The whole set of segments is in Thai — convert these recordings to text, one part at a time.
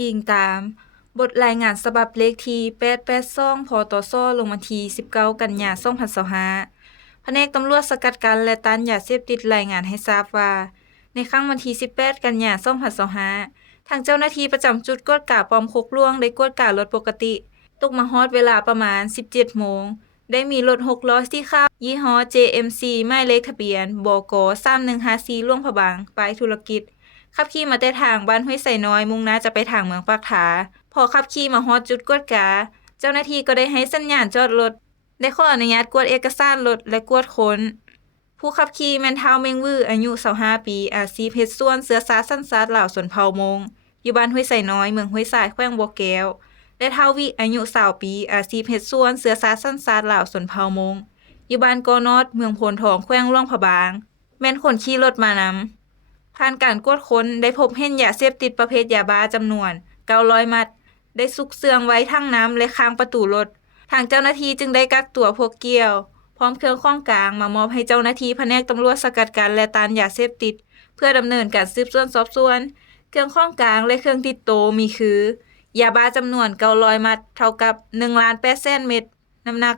อิงตามบทรายงานฉบับเลขที่882 พตช ลงวันที่19 กันยายน 2025แผนกตำรวจสกัดกั้นและต้านยาเสพติดรายงานให้ทราบว่า ในครั้งวันที่18 กันยายน 2025ทางเจ้าหน้าที่ประจำจุดกวดกาป้อมโคกหลวงได้กวดการถปกติตกมาฮอดเวลาประมาณ 17 โมง ได้มีรถ6ล้อสีขาวยี่ห้อ JMC หมายเลขทะเบียนบก3154หลวงพระบางไปธุรกิจ ขับขี่มาแต่ทางบ้านห้วยไสน้อยมุ่งหน้าจะไปทางเมืองปากถาพอขับขี่มาฮอดจุดกวดกาเจ้าหน้าที่ก็ได้ให้สัญญาณจอดรถได้ขออนุญาตกวดเอกสารรถและกวดค้นผู้ขับขี่แม่นท้าวเมงวืออายุ25ปีอาชีพเฮ็ดสวนเสือสาสัญชาติลาวชนเผ่ามงอยู่บ้านห้วยไสน้อยเมืองห้วยสายแขวงบัวแก้วและท้าววิอายุ20ปีอาชีพเฮ็ดสวนเสือสาสัญชาติลาวชนเผ่ามงอยู่บ้านกอนอดเมืองโพนทองแขวงหลวงพระบางแม่นคนขี่รถมานำ ผ่านการกวดค้นได้พบเห็นยาเสพติดประเภทยาบ้าจำนวน900มัดได้ซุกเสื่องไว้ทั้งน้ำและข้างประตูรถทางเจ้าหน้าที่จึงได้กักตัวพวกเกี่ยวพร้อมเครื่องข้องกลางมามอบให้เจ้าหน้าที่แผนกตำรวจสกัดกั้นและต้านยาเสพติดเพื่อดำเนินการสืบสวนสอบสวนเครื่องข้องกลางและเครื่องติดโตมีคือยาบ้าจำนวน900มัดเท่ากับ 1,800,000 เม็ดน้ำหนัก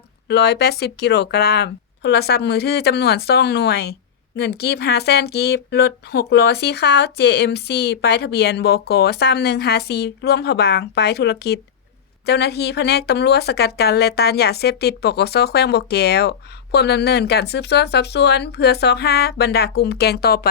180กิโลกรัมโทรศัพท์มือถือจำนวน2หน่วยเงินกีบ500,000กีบรถ6ล้อสีขาว JMC ป้ายทะเบียนบก3154ร่วงพะบางป้ายธุรกิจเจ้าหน้าที่แผนกตำรวจสกัดกั้นและต้านยาเสพติดปกสแขวงบ่อแก้วพร้อมดำเนินการสืบสวนสอบสวนเพื่อซอกหาบรรดากลุ่มแก๊งต่อไป